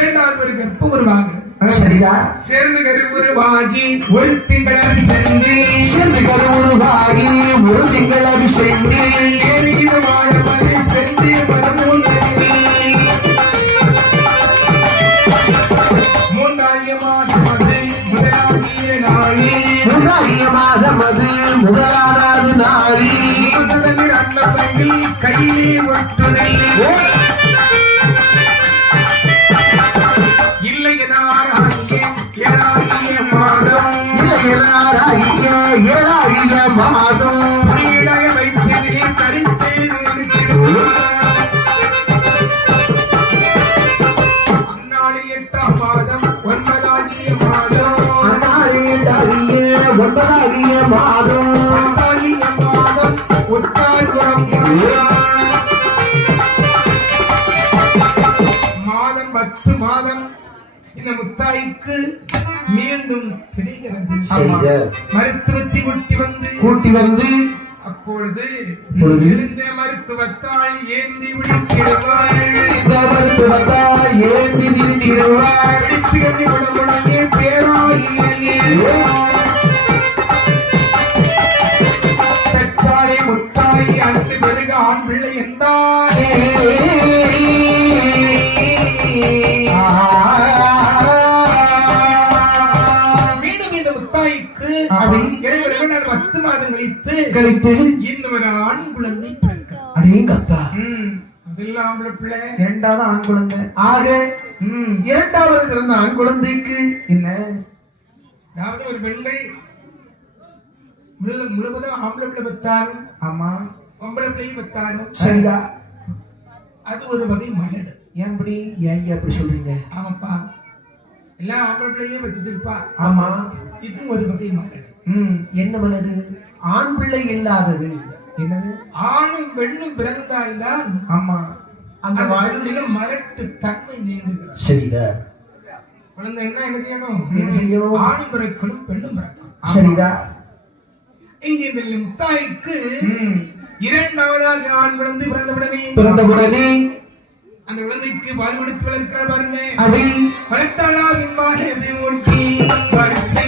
இரண்டாவது ஒரு கற்பம் உருவாகிறது. சரியா? சேர்ந்து கருவுருவாகி ஒரு திங்களாகி சென்று சேர்ந்து கருவுருவாகி ஒரு திங்களாகி சென்று ஏறிவாழவது சென்று வருமுன் மூன்றாகிய மாதமது முதலாகிய நாளில் மூன்றாகிய மாதமது முதலாவது நாளில் முதலில் அன்னப்பையில் கையிலே ஒட்டுதல் ஏழாகிய மாதம் வைத்தியத்திலே தரித்து அந்நாளில் 8ஆம் மாதம் 9ஆகிய மாதம் ஒன்பதாகிய மாதம் 10ஆகிய மாதம் ஒட்டாகுளம் மாதம் 10 மாதம் இந்த முத்தாய்க்கு மீண்டும் தெரிகிறது. மருத்துவத்தை கூட்டி வந்து அப்பொழுது இருந்த மருத்துவத்தால் ஏந்தி விடுத்திடுவாள். தச்சாலே முத்தாயி அன்று பெருக ஆண் பிள்ளை என்றால் கழித்து இன்னும் ஒரு ஆண் குழந்தை பிறக்க. அடேங்கப்பா. முதல்ல ஆம்பளை பிள்ளை, இரண்டாவது ஆண் குழந்தை. ஆக இரண்டாவது பிறந்த ஆண் குழந்தைக்கு என்ன? அதாவது ஒரு பெண்ணை முழுவதும் ஆம்பளை பிள்ளை பெற்றாலும், ஆமா, பொம்பளை பிள்ளையை பெற்றாலும் சரிதா, அது ஒரு வகை மலடு. ஏன்படி ஏன் அப்படி சொல்றீங்க? ஆமாப்பா, எல்லாம் ஆம்பளை பிள்ளையே பெற்றுட்டு இருப்பா. ஆமா, இது ஒரு வகை மலடு. என்ன மலடு? ஆண் பிள்ளை இல்லாதது. என்னது? ஆணும் பெண்ணும் பிறந்தால்தான் ஆமா அந்த வாழ்க்கையில மலட்டு தன்மை நீண்டுகிறது. சரிதா. குழந்தை என்ன செய்யணும்? ஆணும் பிறக்கணும், பெண்ணும் பிறக்கணும். சரிதா. இங்க இந்த முத்தாய்க்கு இரண்டாவதாக ஆண் குழந்தை பிறந்தவுடனே அந்த குழந்தைக்கு பால் கொடுத்து வளர்க்கிற பாருங்க. அதை வளர்த்தாலா விண்மானது ஒட்டி வரிசை